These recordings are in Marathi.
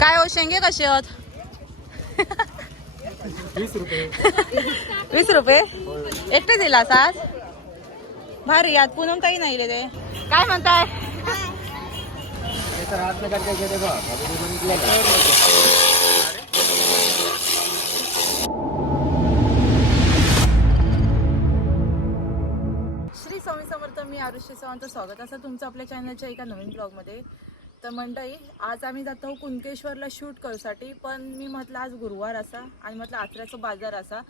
काय हो शेंगे कसे आहोत? 20 रुपये. 20 रुपये एकटे दिला आज? भारी. यात पूनम काही नाही ते. काय म्हणताय? श्री स्वामी समर्थ. मी आरुषी चव्हाणचं स्वागत असं तुमचं आपल्या चॅनलच्या एका नवीन ब्लॉगमध्ये. तर मंडळी, आज आम्ही जातो कुणकेश्वरला शूट करण्यासाठी. पण मी म्हटलं आज गुरुवार असा आणि म्हटलं आत्र्याचं बाजार असा,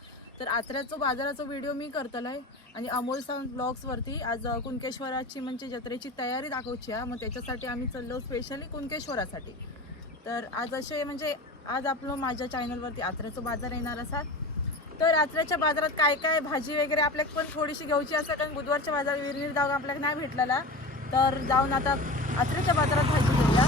तर आत्र्याचं बाजाराचा व्हिडिओ मी करतलोय आणि अमोल सावंत ब्लॉग्सवरती आज कुणकेश्वराची म्हणजे जत्रेची तयारी दाखवची आहे. मग त्याच्यासाठी आम्ही चाललो स्पेशली कुणकेश्वरासाठी. तर आज असे म्हणजे आज आपलं माझ्या चॅनलवरती आत्र्याचं बाजार येणार असा. तर आत्र्याच्या बाजारात काय काय भाजी वगैरे आपल्याला पण थोडीशी घ्यायची असं, कारण बुधवारच्या बाजार विरनीर जाऊन आपल्याला नाही भेटलेला. तर जाऊन आता आत्र्याच्या बाजारात भाजी घेऊया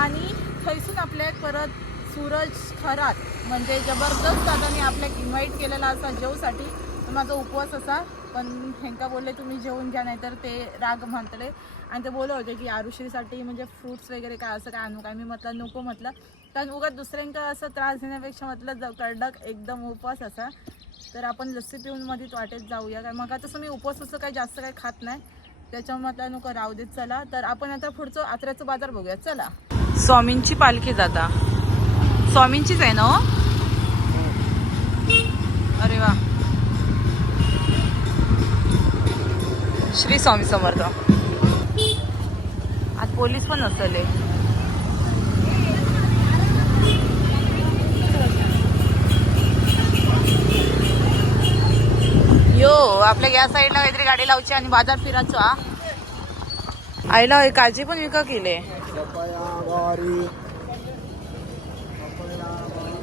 आणि थैसून आपल्या परत सूरज खरात म्हणजे जबरदस्त दादाने आपल्याला इन्व्हाइट केलेला असा जेवसाठी. तर माझा उपवास असा, पण हेंका बोलले तुम्ही जेवून घ्या नाही तर ते राग म्हणतले. आणि ते बोलत होते की आरुषीसाठी म्हणजे फ्रूट्स वगैरे काय असं काय आणू काय. मी म्हटलं नको म्हटलं, कारण उगाच दुसऱ्यांका असं त्रास देण्यापेक्षा म्हटलं कडक एकदम उपवास असा. तर आपण लस्सी पिऊन मध्येच वाटेत जाऊया, कारण मग तसं मी उपवास असं काही जास्त काही खात नाही, त्याच्यामुळे म्हटलं नको राहू देत. चला तर आपण आता पुढचं आत्र्याचं बाजार बघूया. चला. स्वामींची पालखी जाता. स्वामींचीच आहे ना? अरे वा. श्री स्वामी समर्थ. आज पोलीस पण नसले. यो आपल्या या साईडला काहीतरी गाडी लावची आणि बाजार फिरायचो. हा आईला काजी पण विका केले.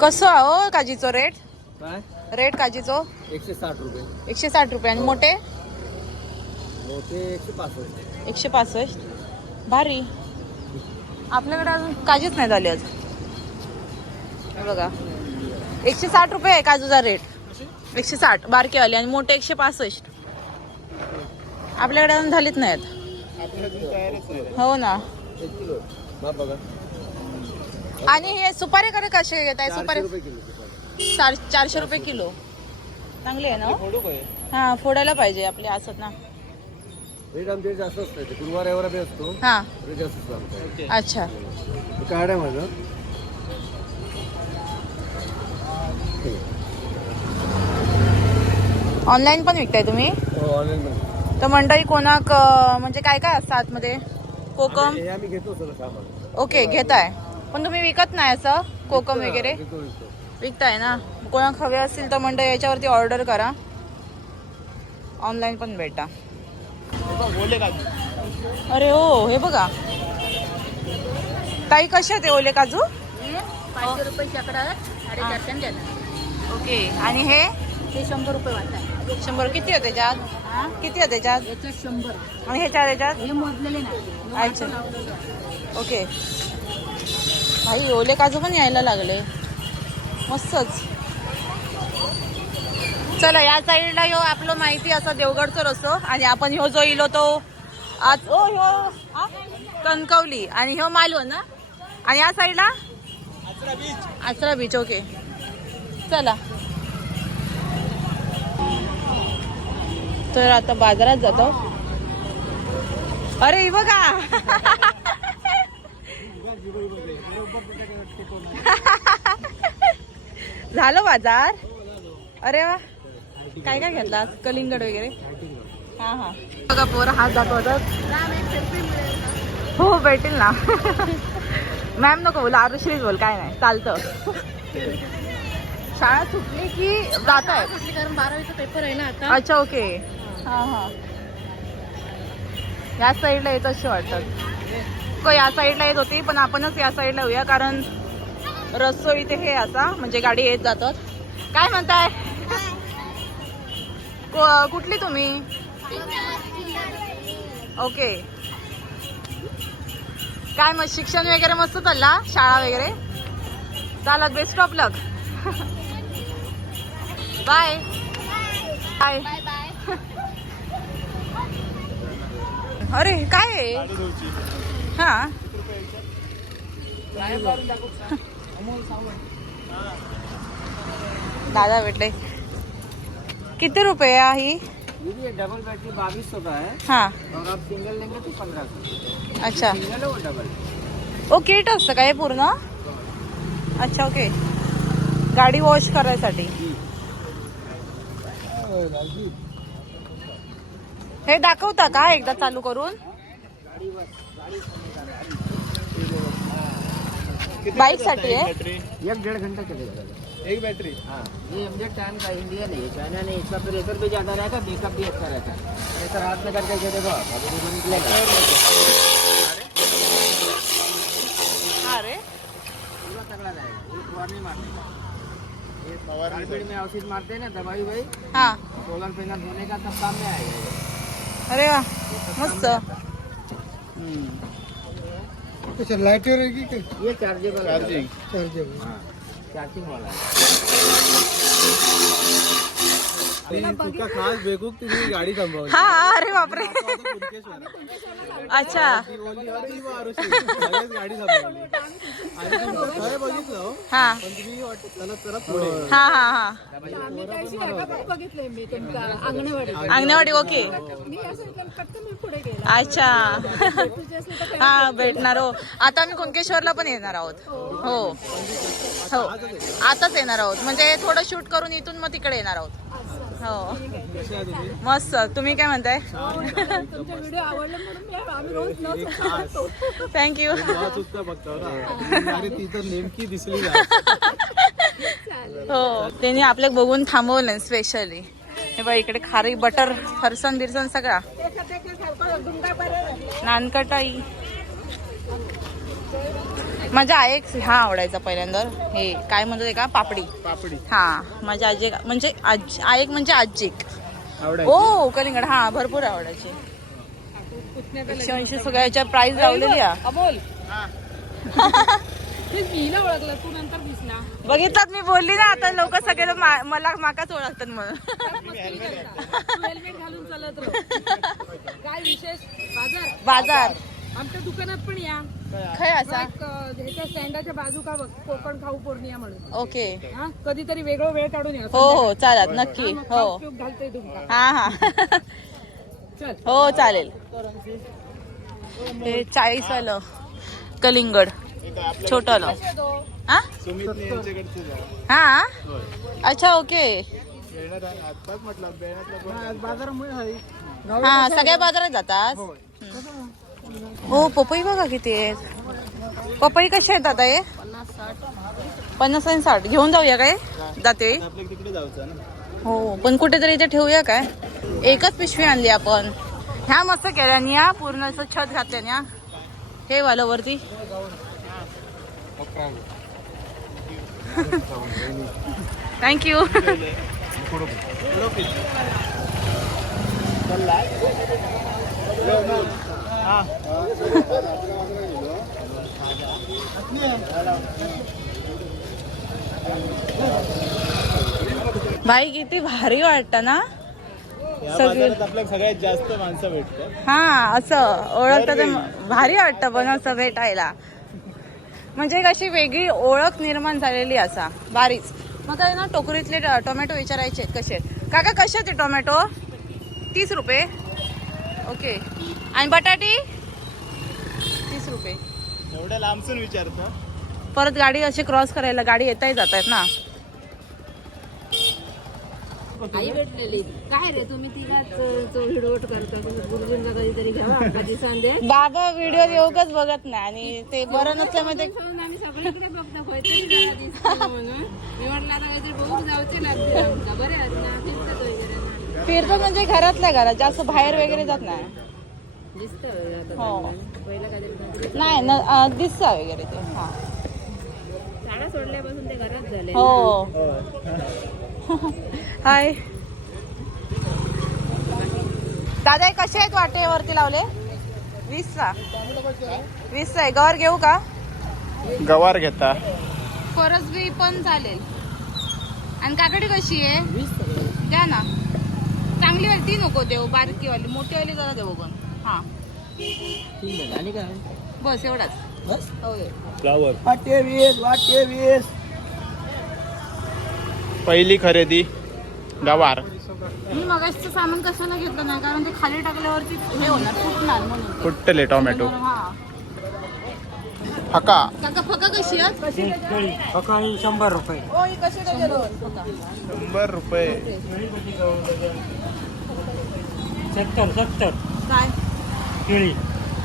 कसं हो काजीचो रेट? रेट काजीचो 160 रुपये. 160 रुपये. आणि मोठे? मोठे 165. 165. भारी. आपल्याकडे अजून काजीच नाही झाली आज. बघा 160 रुपये आहे काजूचा रेट. 160 बारकेवाले आणि मोठे 165. आपल्याकडे अजून झालीच नाहीत. हो ना. आणि हे सुपारी कडे कसे घेत आहे? सुपारी 400 रुपये किलो. चांगले आहे ना? हा फोडायला पाहिजे आपले असत ना. रेट आमचे जास्त असतात. गुरुवार एवढा बी असतो. हा रेट जास्त असतो. अच्छा. कार्ड आहे माझं. ऑनलाईन पण विकताय तुम्ही? हो ऑनलाईन पण. तर मंडळी कोणाक म्हणजे काय काय असतं आतमध्ये? कोकम. हे आम्ही घेतो सर सामान. ओके घेताय, पण तुम्ही विकत नाही असं कोकम वगैरे? विकताय ना. कोणाक हवे असतील तर मंडळी याच्यावरती ऑर्डर करा. ऑनलाईन पण भेटा. अरे हो हे बघा ताई, कसे ते ओले काजू? 500 रुपये शेकडा, 450 देणार. ओके. आणि हे ते 100 रुपये वाटतात. 100. किती आहे त्याच्यात? किती आहे त्याच्यात? याचं 100. आणि ह्याच्यात त्याच्यात? हे मोजलेले नाही. अच्छा. ओके. भाई ओले काजू पण यायला लागले. मस्तच. चला या साईडला ह्यो आपलं माहिती असं देवगडचं रस्तो आणि आपण ह्यो जो इलो तो आज ह्यो कणकवली आणि ह्यो मालवण ना. आणि या साईडला आचरा बीच. ओके चला. तर आता बाजारात जातो. अरे ही बघा झालं बाजार. अरे वा. काय काय घेतला? कलिंगड वगैरे. हा हा बघा पोरं हात दाखवतात. हो भेटेल ना. मॅम नको बोल, आरुश्रीच बोल. काय नाही चालतं. शाळा सुटली की जात आहे? कारण 12वीचा पेपर आहे ना आता. अच्छा ओके. हा हा या साईडला येत असे वाटतात. को या साईडला येत होती, पण आपणच या साईडला येऊया कारण रस्तो इथे हे असा म्हणजे गाडी येत जातात. काय म्हणताय? कुठली तुम्ही? ओके. काय मग शिक्षण वगैरे मस्त चालला? शाळा वगैरे चालत? Best of luck. Bye bye. अरे काय आहे? हा दादा भेटले. किती रुपये आहे ही? ये डबल बैटरी 2200 का है हा और आप सिंगल लेंगे तो 1500. अच्छा. सिंगल है वो डबल. ओ किट असतं का हे पूर्ण? अच्छा ओके. गाडी वॉश करायसाठी. हे दाखवता का एकदा चालू करून? बाइक साठी आहे. 1-1.5 घंटा चलेगा. एक बैटरी. हाँ ये MZ 10 का इंडियन है, चाइना नहीं. इसका प्रेशर भी ज़्यादा रहता, बैकअप भी अच्छा रहता है. प्रेशर हाथ में करके ये देखो अभी वो निकलेगा. अरे पूरा तगड़ा जाएगा. ये फवारनी मारने का. ये कार्पेट में औषध मारते हैं ना दवाई वही, हा. सोलर पैनल धोने का सब काम में आएगा ये. अरे वा मस्त. अच्छा लाइटर रहेगी क्या? ये चार्जेबल है. चार्जिंग. हाँ चार्जिंग वाला है. तुमका खास बेकूक तुम्ही गाडी थांबवली. हा अरे बापरे. अच्छा ती बोलली अरे ही आरुषी लगेच गाडी थांबवली. आणि तुमचं खरं बघितलं हो. हा पण तुम्ही वाटत चला जरा पुढे. हा हा हा. बघितलंय मी तुमका अंगणवाडी. अंगणवाडी ओके. अच्छा हा भेटणार हो. आता आम्ही कुणकेश्वरला पण येणार आहोत. हो हो आताच येणार आहोत म्हणजे थोडं शूट करून इथून मग तिकडे येणार आहोत. हो कशा आहे तुम्ही? मस्त. तुम्ही काय म्हणताय? व्हिडिओ आवडला म्हणून आम्ही रोज थँक्यू. तेव्हा चुकता बघतो ना. अरे ती तर नेमकी दिसली ना. हो त्यांनी आपल्या बघून थांबवलं स्पेशली. हे बघ इकडे खारी बटर फरसन बिरसन सगळा. नानकटाई माझ्या आई हा आवडायचा पहिल्यांदा. हे काय म्हणतात का पापडी. पापडी हा माझ्या आजी म्हणजे आई म्हणजे आजी. आवडायची. ओ कलिंगड हा भरपूर आवडायचे. 180 सगळ्याच्या प्राइस लावलेली आहे. अमोल मीला ओळखलं तू नंतर दिसला. बघितलात मी बोलली ना आता लोक सगळे मला माकाच ओळखतात म्हणून. हेल्मेट घालून चालत राहू. काय विशेष बाजार आमच्या दुकानात पण या. काय असा ह्याच्या स्टँडाच्या बाजू का बघ कोकण खाऊ पौर्णिमा म्हणून. ओके हा कधीतरी वेगळं वेळ काढून या. हो हो चालत नक्की. हो घालतोय तुमका. हा हा चल हो चालेल. हे 40 आलं कलिंगड छोट आलं. हा हा अच्छा ओके. हा सगळ्या बाजारात जातात. हो पपई बघा किती आहेत. पपई कशी आहेत आता हे? 50 आणि 60 घेऊन जाऊया काय जाते. तिकडे जायचं ना. हो पण कुठेतरी इथे ठेवूया काय. एकच पिशवी आणली आपण. ह्या मस्त केल्यानी या पूर्ण असं छत घातल्याने. हे वालं वरती. थँक्यू. भाई किती भारी वाटतं ना. आपल्याला सगळ्यात जास्त माणसं भेटतात. हा असं ओळखतं तर भारी वाटतं पण असं भेटायला. म्हणजे कशी वेगळी ओळख निर्माण झालेली असा बारीच. मग ना टोकरीतले टोमॅटो विचारायचे कसे आहेत. काका कसे आहेत टोमॅटो? 30 रुपये ओके. आणि बटाटी 30 रुपये. एवढ्या लांबसून विचारतं. परत गाडी अशी क्रॉस करायला गाडी येताही जात आहेत ना. आई भेटलेली. काय रे तुम्ही तिघाच व्हिडिओ करता. गुरुजींचा कधीतरी घ्यावा कधी संदे. बाबा व्हिडिओ येऊकच बघत नाही आणि ते बरं नसल्यामुळे आम्ही सगळीकडे बघतो म्हणून मी म्हटलं आता काहीतरी बघू जाऊचे लागते आमचा. बरे आहेत ना फिरतात वगैरे ना. फिरतात म्हणजे घरातल्या घरात जास्त बाहेर वगैरे जात नाही. दिसतं हो पहिलं काहीतरी नाही दिसतं वगैरे ते. हा शाळा सोडल्यापासून ते घरात झाले. हो हाय दादा हे कसे आहेत वाटेवरती लावले? 20चा 20चा आहे. गवर घेऊ का? गवार घेता. फरसबी पण चालेल. आणि काकडी कशी आहे? 20 द्या ना. चांगली वाली ती नको देऊ. बारकीवाली मोठीवाली जरा देऊ पण. हा ठीक आहे. आणि काय बस एवढाच. फ्लावर. वाटे वीस. पहिली खरेदी गवार. मी मगाशीचं सामान कशाला घेतलं नाही कारण ते खाली टाकल्यावरती हे होणार फुटणार म्हणून. फुटले टोमॅटो. हा फका काका फका कशी आहेत? सकाळी 100 रुपये. ओ ही कशी काय गेलो फका? 100 रुपये. 70 काय केळी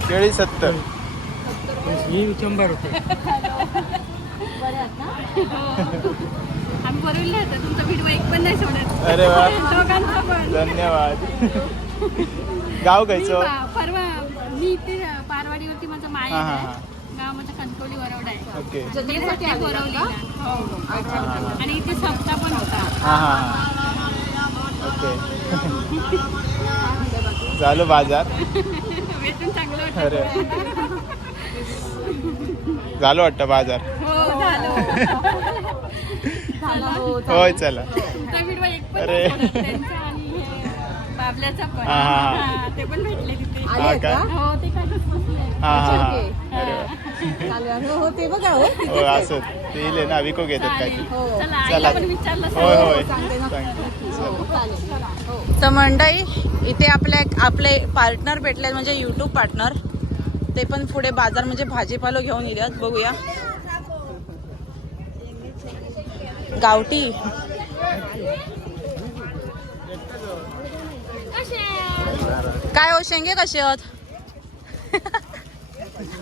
केळी 70. ही 100 रुपये. बरे आहेत ना? आम्ही बोलवले होते तुमचा व्हिडिओ एक पण नाही सोडत अरे वा, दोघांचा पण. धन्यवाद. गाव खायचं. परवा मी इथे पारवाडीवरती माझं माय हा हा आहे. हा. गाव माझं कणकवली वरवड आहे. ओके. जत्रेसाठी बोरवली आणि इथे सप्ताह पण होता. हा हा हा. ओके. झालं बाजार. वेतन चांगलं होतं. अरे झालं वाटतं बाजार. हो झालं होय चला. तुमचा व्हिडिओ एक पण अरे. नाही सोडत. त्यांचा आणि हे बाबल्याचा पण. हा, हा, हा. हा, ते पण भेटले तिथे. हा का? हो ते काय बसले. हा हा हा. ओके. अरे वा. चालेल हो ते बघा हो हो असं ते येईल ना विको घेतात काय की. हो चला चला. आईला पण विचारलं होय होय. सांगते ना. सांग. तर मंडळी इथे आपले पार्टनर भेटले म्हणजे यूट्यूब पार्टनर. ते पण पुढे बाजार म्हणजे भाजीपालो घेऊन येतात. बघूया गावठी काय हो शेंगे कसे आहेत?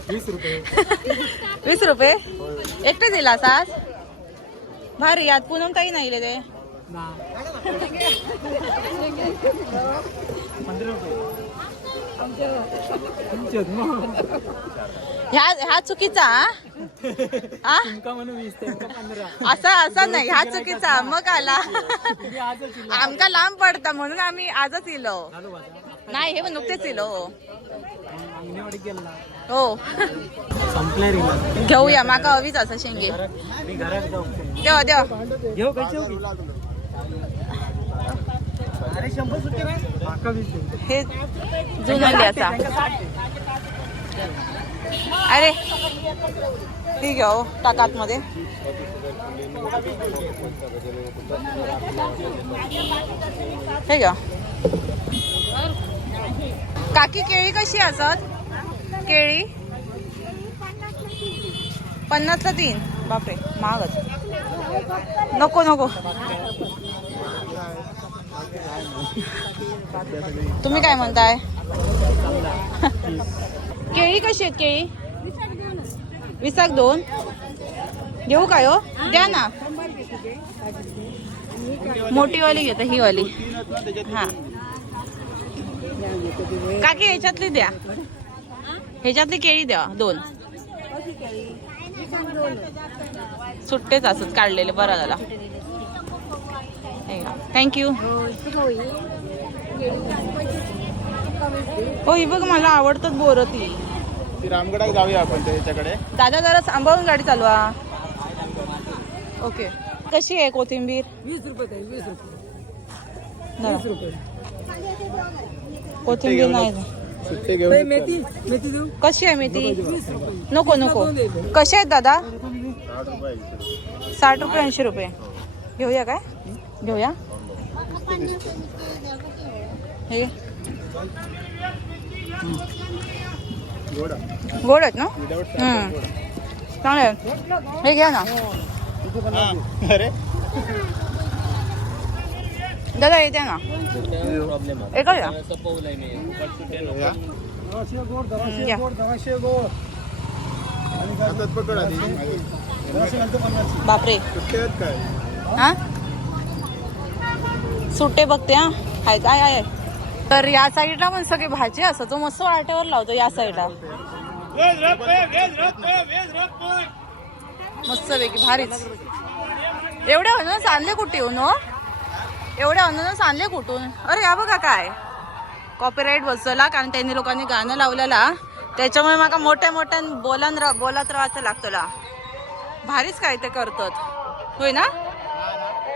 20 रुपये एकटे दिला सास भारी. यात पूनम ताई नाही ते ह्या चुकीचा हा? असा नाही ह्या चुकीचा. मग आला आमका लांब पडता म्हणून आम्ही आजच इलो नाही. हे पण नुकतेच इलो. हो घेऊया माका हवीच असं शेंगे. देवा देवा हे जुनली असा. अरे ठीक आहे हो टाकात मध्ये. हे घ्या काकी. केळी कशी असत? केळी 50ला 3. बापरे महागच. नको नको. तुम्ही काय म्हणताय? केळी कशी आहेत? केळी 20 घेऊ काय हो? द्या ना. मोठी वाली घेते ही वाली. हा काकी ह्याच्यातली द्या. ह्याच्यातली केळी द्या 2. सुट्टेच असत काढलेले. बरं झाला. थँक्यू. हो ही बघ मला आवडतात बोरं ती. रामगडात जाऊया आपण त्याच्याकडे. दादा जरा सांभाळून गाडी चालवा. ओके. कशी आहे कोथिंबीर? 20 रुपये. 20 रुपये. कोथिंबीर नाही. सुट्टे घेऊन मेथी देऊ. कशी आहे मेथी? नको नको. कशी आहेत दादा? 60 रुपये 80 रुपये. घेऊया काय? घेऊया हे. गोड आहेत ना? चांगले आहेत. हे घ्या ना अरे दादा. येते ना एक घ्या. घ्या. पकड आधी. बापरे सुट्टे आहेत काय? हा सुट्टे बघते. हा आहेत आहे. तर या साईडला पण सगळी भाजी असं तो मस्त वाट्यावर लावतो. या साईडला मस्त पैकी भारीच. एवढ्या अननस आणले कुठे येऊन हो? एवढ्या अननस आणले कुठून? अरे या बघा काय कॉपीराईट बसवला कारण त्यांनी लोकांनी गाणं लावलेला. त्याच्यामुळे मला मोठ्या बोलत राहायचं लागतं. भारीच काय ते करतात होय ना?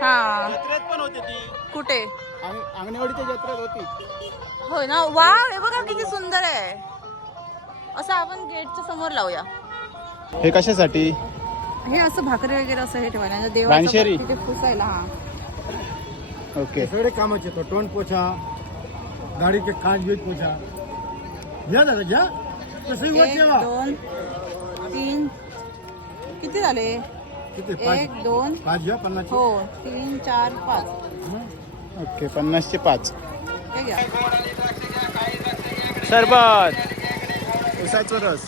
हा पण होती ती कुठे? अंगणवाडीच्या जत्रेत होती. होय ना? वा हे बघा किती सुंदर आहे. असं आपण गेटच्या समोर लावूया. हे कशासाठी? हे असं भाकरी वगैरे असं हे ठेवायला बांशेरी? देवाचं तिथे पुसायला. हा ओके. सगळे कामाचे तो तोंड पोछा, गाडी के काच बीच पोछा. घ्या दादा घ्या. कसं वर 1 ठेवा. 2 3 किती झाले? किती 1 2 5 घ्या 50 चे. हो 3 4 5 ओके 50चे 5. हे घ्या. सरबत, उसाचा रस.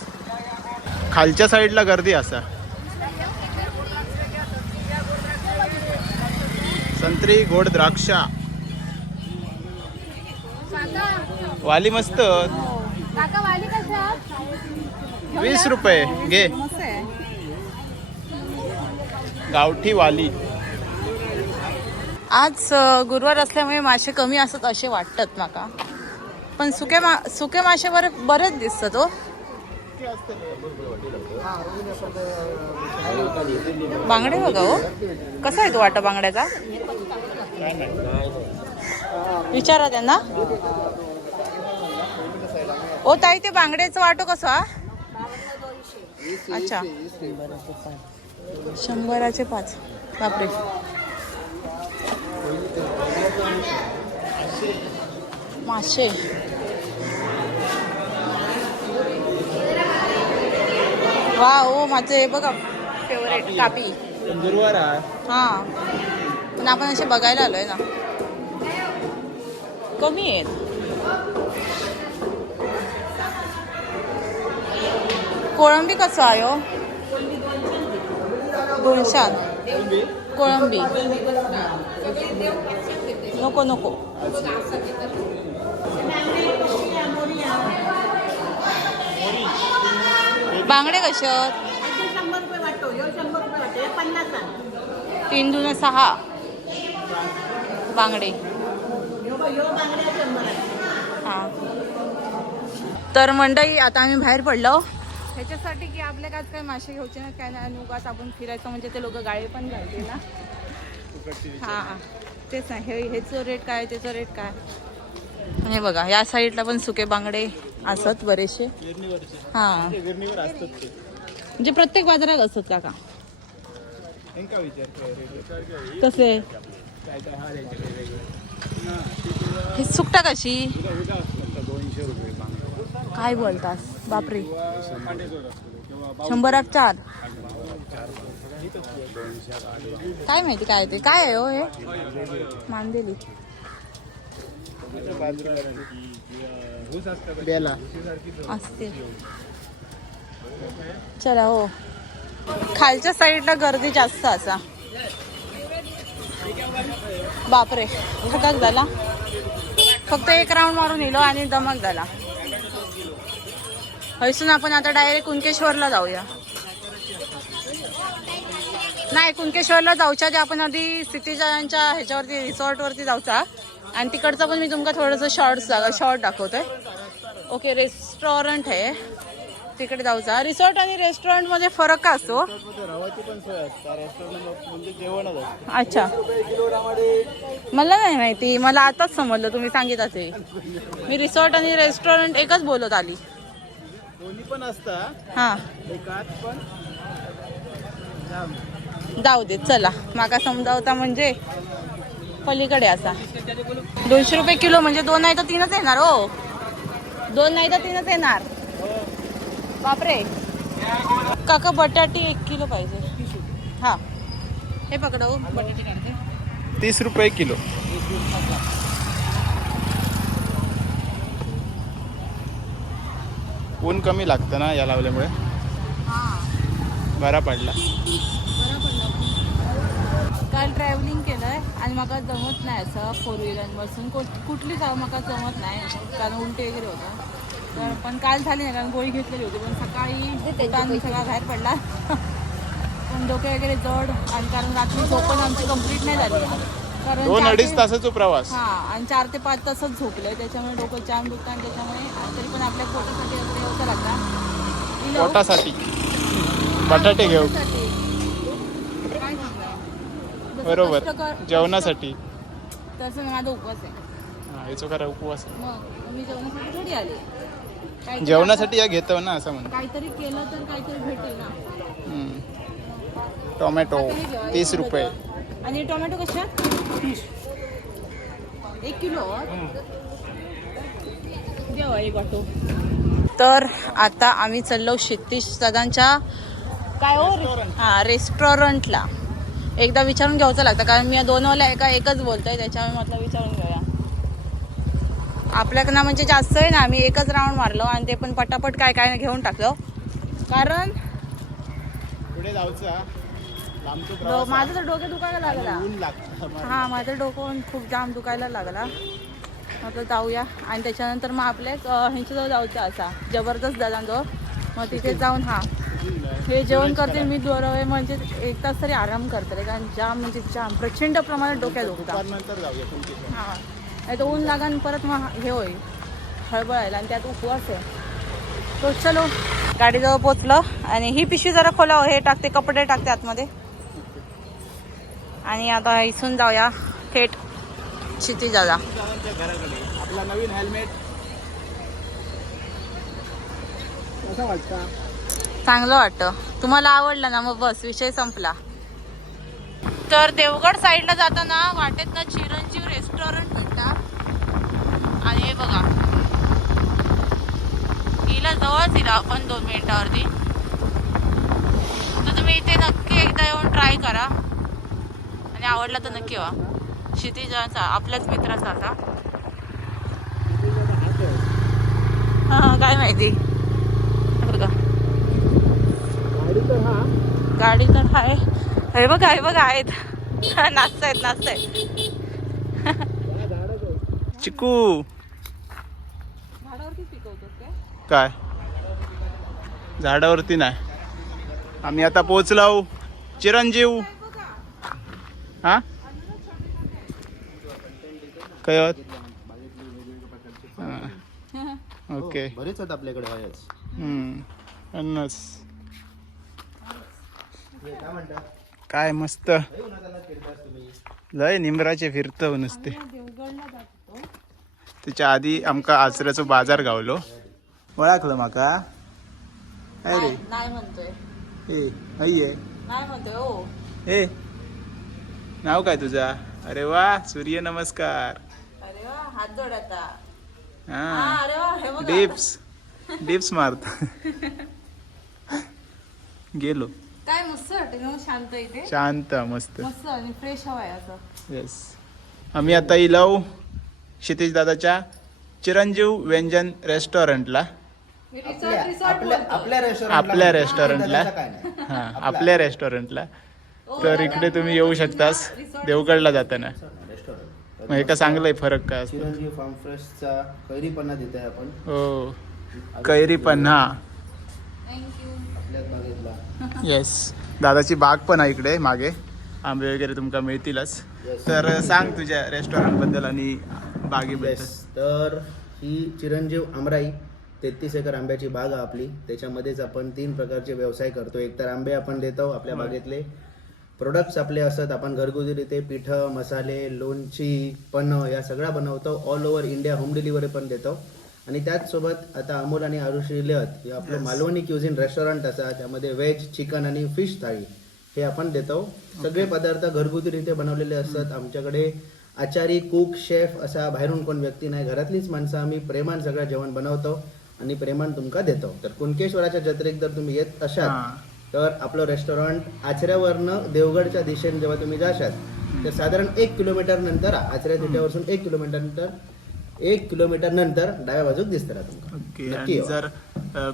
खालच्या साईडला गर्दी असा. संत्री, गोड द्राक्षा. वाली मस्त. काका वाली कशा? 20 रुपये घे. मस्त आहे. गावठी वाली. आज गुरुवार असल्यामुळे मासे कमी असतात असे वाटतात माका, पण सुके मासे बरेच दिसतात. हो बांगडे बघा. हो कसा आहे तो वाटा बांगड्याचा? विचारा त्यांना. ओ ताई ते बांगड्याचं वाटो कसा? अच्छा 100चे 5. बापरे. मासे वा. हो माझं हे बघा फेवरेट कापी. गुरुवार आहे. हा पण आपण असे बघायला आलोय ना, कमी आहेत. कोळंबी कसं आहे? हो 200. कोळंबी नको नको. बांगडे कसे? 3 दूने 6 बांगडे. हा तर मंडळी आता आम्ही बाहेर पडलो ह्याच्यासाठी की आपल्या काय काय मासे घ्यायचे ना काय नाही, उगाच आपण फिरायचं म्हणजे ते लोक गाळे पण घालते ना. हा तेच नाही. ह्याचं रेट काय त्याचं रेट काय. हे बघा या साईडला पण सुके बांगडे असत बरेचसे. हा म्हणजे प्रत्येक बाजारात असत काका तसे. हे सुकटा कशी? 200 रुपये. काय बोलतास? बापरे 100 4. काय माहिती काय ते काय आहे? हो हे मांदेली बेला असते. चला. हो खालच्या साईडला गर्दी जास्त असा. बापरे थकाक झाला. फक्त 1 राऊंड मारून येलो आणि दमक झाला. हैसून आपण आता डायरेक्ट कुणकेश्वरला जाऊया. नाही कुणकेश्वरला जाऊच्या आधी आपण आधी सिटीजांच्या ह्याच्यावरती रिसॉर्टवरती जाऊचा आणि तिकडचं पण मी तुमका थोडंसं शॉर्ट दाखवतोय. ओके रेस्टॉरंट आहे तिकडे जाऊचा. रिसॉर्ट आणि रेस्टॉरंटमध्ये फरक का असतो? रवाची पण सोय असते. रेस्टॉरंट म्हणजे जेवणच असतं. अच्छा मला नाही माहिती. मला आताच समजलं तुम्ही सांगितलं ते. मी रिसॉर्ट आणि रेस्टॉरंट एकच बोलत आली. दोन्ही पण असतात. हां एकात पण जाऊ दे. चला माका समजावता म्हणजे पलीकडे असा 200 रुपये किलो म्हणजे 2 नाही तर 3च येणार. हो 2 नाही तर 3च येणार. बापरे. काका बटाटी 1 किलो पाहिजे. हा हे पकडा. हो बटाटे काढते. 30 रुपये किलो. ऊन कमी लागतं ना या लावल्यामुळे. हां बरा पडला. काल ट्रॅव्हलिंग केलंय आणि मला जमत नाही असं 4 व्हीलर बसून कुठली जाऊ मला जमत नाही कारण उलटे वगैरे होतं. तर पण काल झाली नाही कारण गोळी घेतलेली होती. पण सकाळी सगळा बाहेर पडला पण डोके वगैरे जड आणि कारण रात्री झोपण आमची कंप्लीट नाही झाली कारण 2-2.5 तासाचा प्रवास. हा आणि 4 ते 5 तासच झोपलंय त्याच्यामुळे डोकं जाम दुखतं आणि त्याच्यामुळे तरी पण आपल्या पोटासाठी वगैरे होतं लागला. पोटासाठी बटाटे घेऊ. काय सांगणार बरोबर जेवणासाठी. तसं माझा उपवास आहे. याचा खरा उपवास. मग मी जेवणासाठी थोडी आली. काहीतरी जेवणासाठी या घेतो ना असं म्हणतो. काहीतरी केलं तर काहीतरी भेटेल ना. टोमॅटो 30 रुपये. आणि टोमॅटो कशा 1 किलो देवा एक ऑटो. तर आता आम्ही चाललो क्षितिज दादांच्या काय हो रेस्टॉरंटला. एकदा विचारून घ्यायचं लागतं कारण मी 2 वाला एकच बोलतोय त्याच्यामुळे म्हटलं विचारून घेऊया. आपल्याकडनं म्हणजे जास्त आहे ना, आम्ही एकच राऊंड मारलो आणि ते पण पटापट काय काय घेऊन टाकलो कारण पुढे जाऊचा माझं तर डोकं दुखायला लागला. ऊन लागतं. हा माझं डोकं खूप जाम दुखायला लागला. म्हटलं जाऊया आणि त्याच्यानंतर मग आपल्या ह्यांच्याजवळ जाऊचं असा जबरदस्त दादांजवळ. मग तिथे जाऊन हे जेवण करते मी दोरवे म्हणजे 1 तास तरी आराम करते कारण जाम म्हणजे जाम प्रचंड प्रमाणात डोक्यात दुखतात. नंतर जाऊया कुणकेश्वर. हां नाही तर ऊन लागान परत मग हे होईल हळबळायला आणि त्यात उपवास आहे. तो चलो गाडीजवळ पोचलं आणि ही पिशवी जरा खोलाव हे टाकते कपडे टाकते आतमध्ये. आणि आता इथून जाऊया थेट क्षितिज दादा. घराकडे आपला नवीन हेल्मेट कसं वाटतं? चांगलं वाटतं. तुम्हाला आवडलं ना मग बस विषय संपला. तर देवगड साईडला जाताना वाटेत ना चिरंजीव रेस्टॉरंट भेटतात आणि हे बघा हिला जवळच येईल आपण 2 मिनिटावरती. तर तुम्ही इथे नक्की एकदा येऊन ट्राय करा आणि आवडला तर नक्की वा. क्षितिजाचा आपल्याच मित्राचा आता काय माहिती बघा गाडी तर आहे. हे बघा आहेत नाचतायत. चिकू झाडावरती पिकवतोस काय झाडावरती नाही. आम्ही आता पोहोचलो चिरंजीव. हा काय होत? ओके बरेच आहेत आपल्याकडे आहेच. अन्नस काय मस्त लय निंबराचे फिरतो नुसते. त्याच्या आधी आमका आचऱ्याचो बाजार गावलो. ओळखलं माका अरे नाही म्हणतोय ये नाही म्हणतोय हो. ए नाव काय तुझा? अरे वा सूर्य नमस्कार. अरे वा हात जोड आता. हा अरे वा हे बघा डिप्स मारत गेलो. काय मस्त वाटतं ना शांत इथे. शांत मस्त मस्त आणि फ्रेश हवा आहे असं. येस. आम्ही आता इलाव क्षितिज दादाच्या चिरंजीव व्यंजन रेस्टॉरंटला. आपल्या रेस्टॉरंटला हा आपल्या रेस्टॉरंटला. तर इकडे तुम्ही येऊ शकतास देवगडला जाताना. मग हे का चांगलंय फरक काय असतो. चिरंजीव फार्म फ्रेशचा कैरीपणा देत आहे आपण. हो कैरी पन्हा. आपल्याच बागेतला. येस दादाची बाग पण आहे इकडे मागे. आंबे वगैरे तुमका मिळतीलच. तर सांग तुझ्या रेस्टॉरंट बद्दल आणि बागेबद्दल. तर ही चिरंजीव आमराई 33 एकर आंब्याची बाग आहे आपली. त्याच्यामध्येच आपण 3 प्रकारचे व्यवसाय करतो. एक तर आंबे आपण देतो आपल्या बागेतले. प्रोडक्ट्स आपले असतात. आपण घरगुती पिठं मसाले लोणची पन्ह या सगळ्या बनवतो. All over India home delivery पण देतो. आणि त्याचसोबत आता अमोल आणि आरुषी लिहत हे आपलं मालवणी क्युझिन रेस्टॉरंट असा. त्यामध्ये व्हेज चिकन आणि फिश थाळी हे आपण देतो. सगळे पदार्थ घरगुतीरित्या बनवलेले असतात. आमच्याकडे आचारी कुक शेफ असा बाहेरून कोण व्यक्ती नाही. घरातलीच माणसं आम्ही प्रेमान सगळं जेवण बनवतो आणि प्रेमान तुमका देतो. तर कुणकेश्वराच्या जत्रेक जर तुम्ही येत असाल तर आपलं रेस्टॉरंट आचऱ्यावरनं देवगडच्या दिशेने जेव्हा तुम्ही जाशाल तर साधारण 1 किलोमीटर नंतर आचऱ्या तिट्यापासून 1 किलोमीटर नंतर डाव्या बाजूक दिसतं तुमका. ओके. आणि जर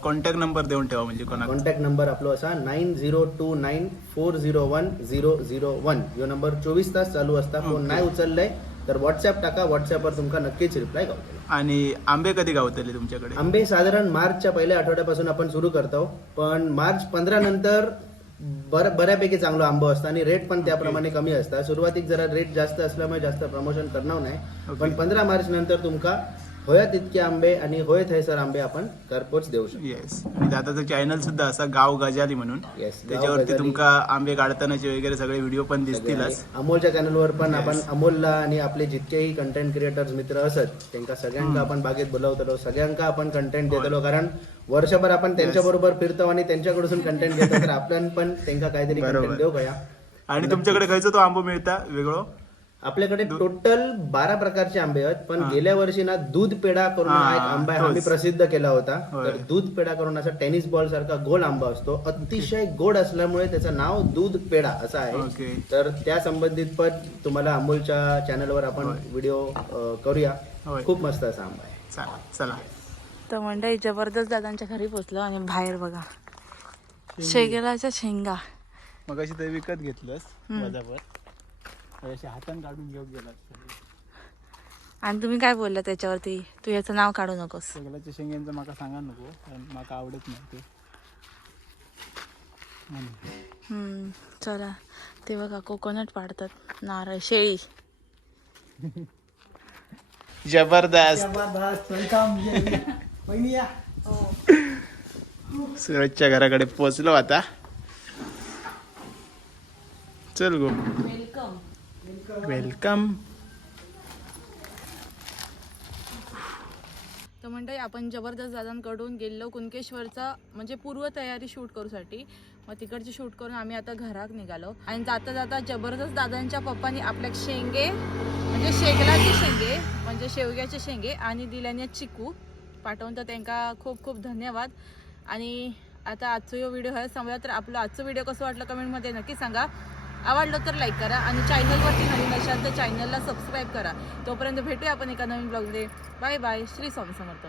कॉन्टॅक्ट नंबर देऊन ठेवा म्हणजे कोणा. कॉन्टॅक्ट नंबर आपलो असा 9029401001. यो नंबर 24 तास चालू असता. फोन नाही उचललाय तर व्हॉट्सअप टाका. व्हॉट्सअपवर तुमका नक्कीच रिप्लाय गावतो. आणि आंबे कधी गावतले तुमच्याकडे? आंबे साधारण मार्चच्या पहिल्या आठवड्यापासून आपण सुरू करतो. पण मार्च 15 नंतर बऱ्यापैकी चांगलं आंबो असतं आणि रेट पण त्याप्रमाणे कमी असतात. सुरुवातीक जरा रेट जास्त असल्यामुळे जास्त प्रमोशन करणार नाही. पण 15 मार्च नंतर तुमका होया तितके आंबे आणि होय थंयसर आंबे आपण घरपोच देऊ शकतो. येस. आणि दादाचं चॅनल सुद्धा असा गाव गजाली म्हणून, Yes, गाव त्याच्यावरती गजाली. तुमका आंबे काढतानाचे वगैरे सगळे व्हिडिओ पण दिसतीलच. अमोलच्या चॅनलवर पण Yes. आपण अमोलला आणि आपले जितकेही कंटेंट क्रिएटर्स मित्र असत त्यांना सगळ्यांका आपण बागेत बोलवतलो, सगळ्यांका आपण कंटेंट देतलो. कारण वर्षभर आपण त्यांच्या बरोबर फिरतो आणि त्यांच्याकडून कंटेंट घेतो, तर आपण पण त्यांना काहीतरी बरोबर. कंटेंट देऊ का. आणि तुमच्याकडे खायचा तो आंबो मिळता वेगळो? आपल्याकडे टोटल 12 प्रकारचे आंबे आहेत, पण गेल्या वर्षी ना दूध पेढा करून हा, हा एक आंबा आहे, तोच. आम्ही प्रसिद्ध केला होता. होय. तर दूध पेढा करून असा टेनिस बॉल सारखा गोल आंबा असतो, अतिशय गोड असल्यामुळे त्याचं नाव दूध पेढा असं आहे. ओके. तर त्या संबंधित पण तुम्हाला अमोलच्या चॅनलवर आपण व्हिडिओ करूया. होय. खूप मस्त असा आंबा आहे. चला. तर मंडळी जबरदस्त दादांच्या घरी पोचलो आणि बाहेर बघा शेंगाच्या शेंगा. मग अशी ते विकत घेतलंस बाजारावर, अशी हातान काढून घेऊन गेलास. आणि तुम्ही काय बोलला त्याच्यावरती, तू याचं नाव काढू नकोस. सगळ्याच्या शेंग्यांचं माका सांगा नको, कारण माका आवडत नाही ते. चला ते बघा कोकोनट पाडतात, नारळ, शेळी. जबरदस्त. सूरजच्या घराकडे पोचलो आता. चल गो. वेलकम. तर मंडळी आपण जबरदस्त दादांकडून गेलो कुणकेश्वरचा म्हणजे पूर्व तयारी शूट करूसाठी. मग तिकडची शूट करून आम्ही आता घरात निघालो आणि जाता जाता जबरदस्त दादांच्या पप्पानी आपल्या शेंगे म्हणजे शेगलाचे शेंगे म्हणजे शेवग्याचे शेंगे आणि दिल्याने चिकू पाठवून, तर त्यांना खूप खूप धन्यवाद. आणि आता आजचा यो व्हिडिओ हा समजा, तर आपलं आजचं व्हिडिओ कसं वाटलं कमेंटमध्ये नक्की सांगा. आवडलं तर लाईक करा आणि चॅनलवरती नवीन असाल तर चॅनलला सबस्क्राईब करा. तोपर्यंत भेटूया आपण एका नवीन ब्लॉगमध्ये. Bye bye. श्री स्वामी समर्थ.